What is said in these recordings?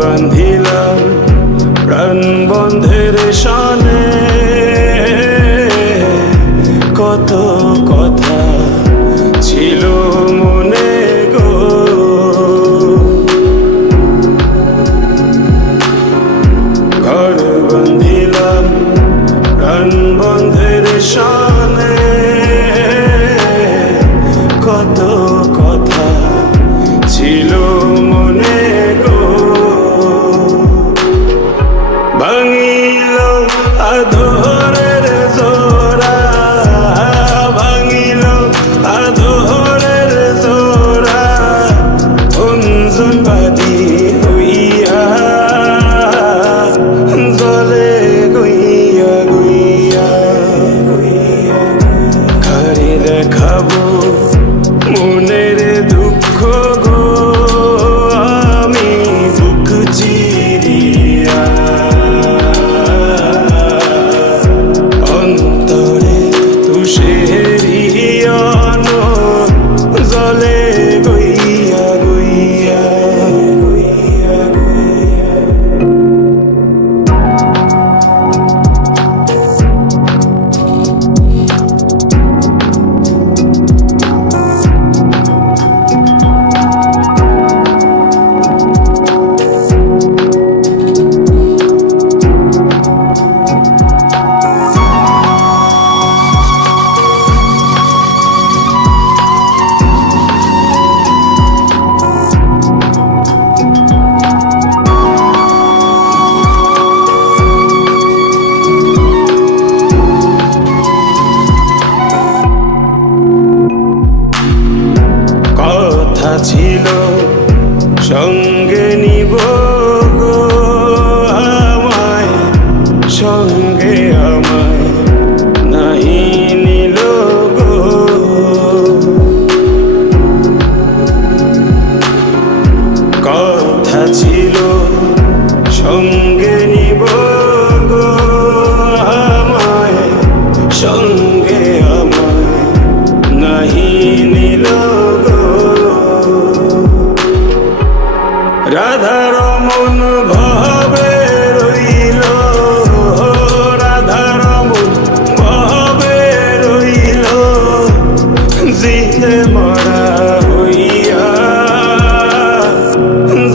বান্ধিলাম প্রাণ বন্ধের শানে, কত কথা ছিল মনে গো। ঘর বান্ধিলাম প্রাণ বন্ধের শানে, কত কথা ছিল মনে গো। ভাঙিল আধরের জোড়া, ভাঙিল আধরের জোড়া, অঞ্জন বাদী হইয়া জলে গইয়া গইয়া গইয়া। কারে দেখাবো মনের দুঃখ গো, আমি বুক চিরিয়া অন্তরে তুষেরিয়ন জলে গইয়া গইয়া গইয়া গইয়া। কথা ছিল সঙ্গে নিব গো আমায়, সঙ্গে আমায় নাহি নিল গো। কথা ছিল সঙ্গে নিব গো আমায়, সঙ্গে আমায় নাহি নিল গো। রাধার মন ভাবে রইল, রাধার মন ভাবে রইল, জিতে মরা হইয়া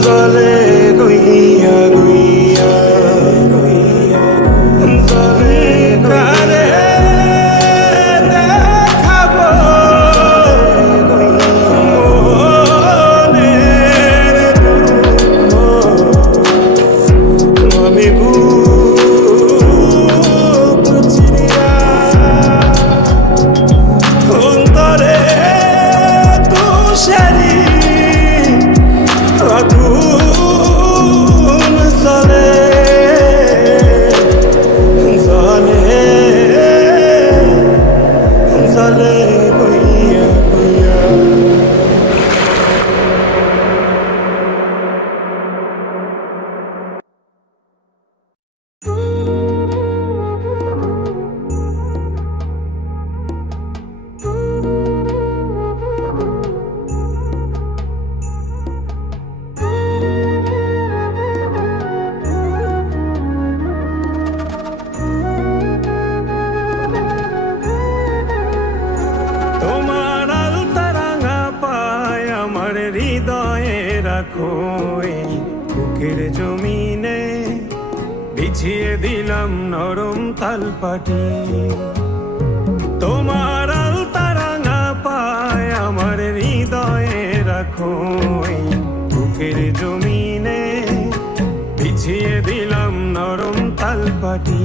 জলে গইয়া গইয়া গইয়া জলে কারে দেখাবো মনের দুঃখ, আমি বুক চিরিয়া অন্তরে তুষারি আগুন জলে জলে জলে গইয়া গইয়া। তোমার আলতা রাঙা পায় আমার হৃদয়ে রাখো, এই বুকের জমিনে বিছিয়ে দিলাম নরম তালপাটি। তোমার আলতা রাঙা পায় আমার হৃদয়ে রাখো, এই বুকের জমিনে বিছিয়ে দিলাম নরম তালপাটি।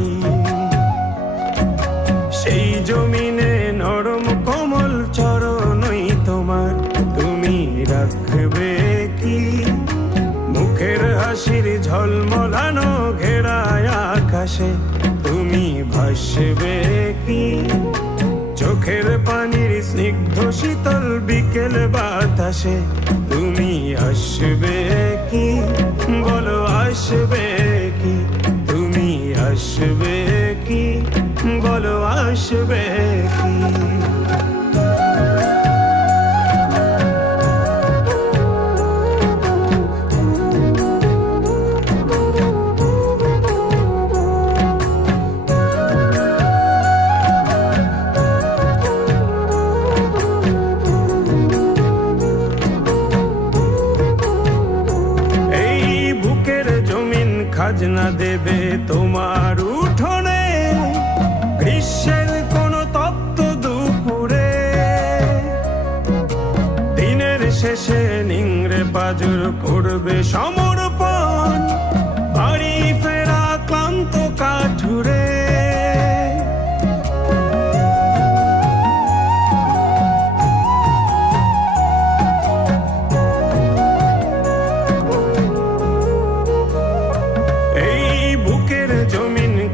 সেই জমিনে নরম কোমল চরণই তোমার, তুমি রাখবে কি মুখের হাসির ঝলমলানো ঘেরায় আকাশে, তুমি ভাসবে কি চোখের পানির স্নিগ্ধ শীতল বিকেল বাতাসে, তুমি আসবে কি বলো আসবে কি, তুমি আসবে কি বলো আসবে কি। খাজনা দেবে তোমার উঠোনে, গ্রীষ্মের কোন তপ্ত দুপুরে। দিনের শেষে নিংড়ে পাজর করবে সমর্পণ, বাড়ি ফেরা ক্লান্ত কাঠুরে।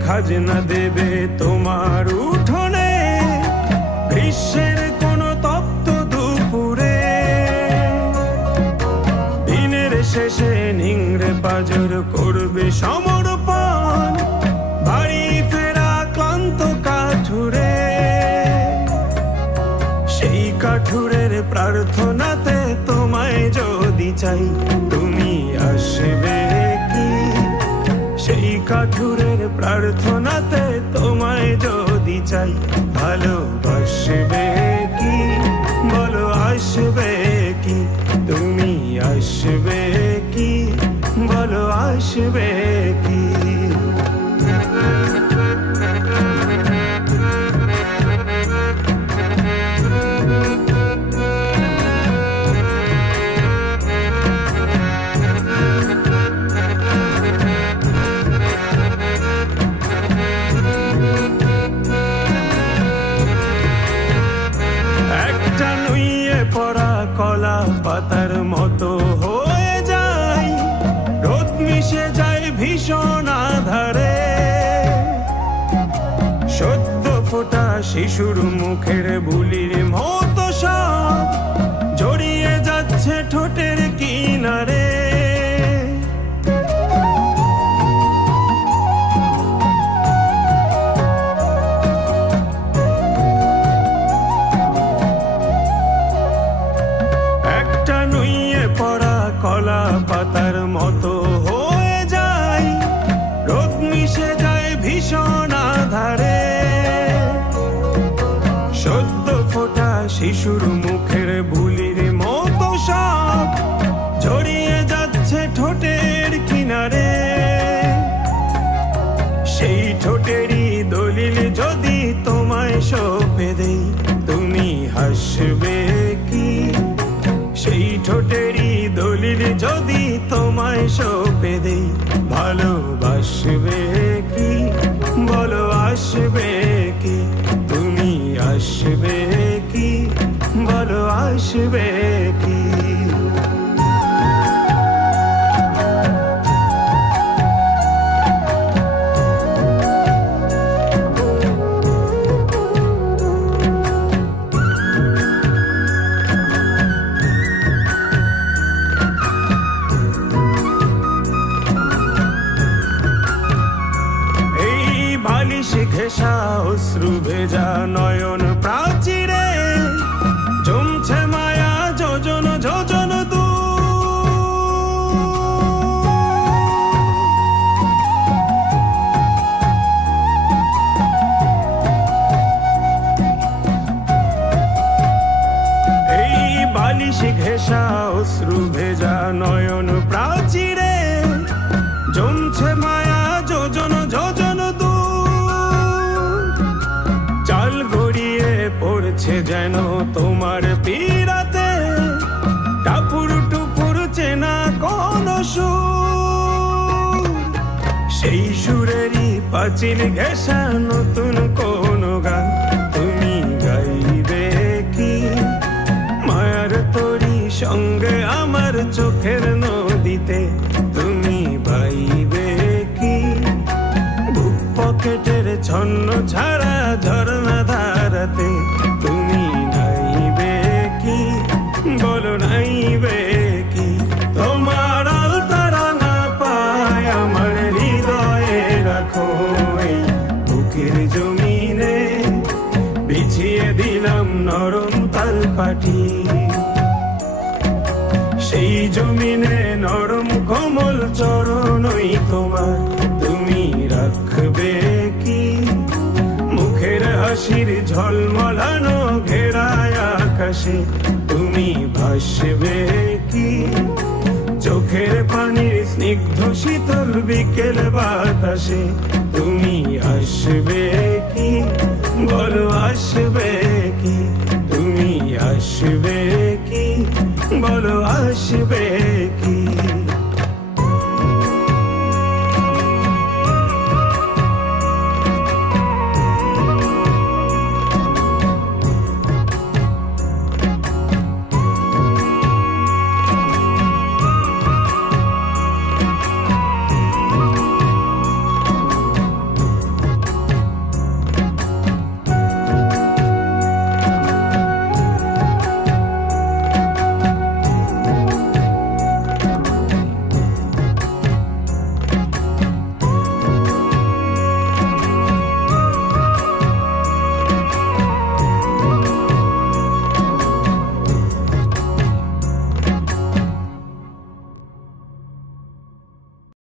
খাজনা দেবে তোমার উঠোনে, গ্রীষ্মের কোন তপ্ত দুপুরে। দিনের শেষে নিংড়ে পাজর করবে সমর্পণ, বাড়ি ফেরা ক্লান্ত কাঠুরে। সেই কাঠুরের প্রার্থনাতে তোমায় যদি চাই, তুমি আসবে কি? সেই কাঠুরের প্রার্থনাতে তোমায় যদি চাই, ভালোবাসবে কি? বলো আসবে কি? তুমি আসবে কি? বলো আসবে কি? কলা পাতার মতো হয়ে যায়, রোদ মিশে যায় ভীষণ আধারে। সদ্য ফোটা শিশুর মুখের বুলির মতো সব জড়িয়ে যাচ্ছে ঠোঁটের কিনারে। কলা পাতার মতো হয়ে যায়, রোদ মিশে যায় ভীষণ আধারে। সদ্য ফোটা শিশুর মুখের বুলির মতো সব জড়িয়ে যাচ্ছে ঠোঁটের কিনারে। সেই ঠোঁটেরই দলিল যদি তোমায় সঁপে দেই, তুমি হাসবে কি? সেই ঠোঁটেরই দলিল যদি তোমায় সঁপে দেই, ভালোবাসবে কি? বলো আসবে কি? তুমি আসবে কি? বলো আসবে কি? ঘেঁষা অশ্রু ভেজা নয়ন প্রাচীরে জমছে মায়া যোজন যোজন এই বালিশ ঘেঁষা অশ্রু ভেজা নয়ন প্রাচীরে জমছে মায়া যোজন যোজন চাল গড়িয়ে পড়ছে যেন তোমার পীড়াতে, টাপুর টুপুর চেনা কোন সুর। সেই সুরেরই পাঁচিল ঘেঁষা নতুন কোন গান তুমি গাইবে কি? মায়ার তোরি সঙ্গে আমার চোখের নদীতে তুমি বাইবে কি? বুক পকেটের ছন্ন ছাড়া ঝরনা ধারাতে তুমি নাইবে কি? বলো নাইবে কি? তোমার আলতারা না পায় আমার হৃদয়ে রাখো, এই বুকের জমিনে বিছিয়ে দিলাম নরম তালপাটি। সেই জমিনে নরম কোমল চরণই তোমার, তুমি রাখবে কি? মুখের হাসির ঝলমলানো ঘেরায় আকাশে তুমি ভাসবে কি? চোখের চোখের পানির স্নিগ্ধ শীতল বিকেল বাতাসে তুমি আসবে কি, বলো আসবে কি, তুমি আসবে কি, বলো আসবে কি।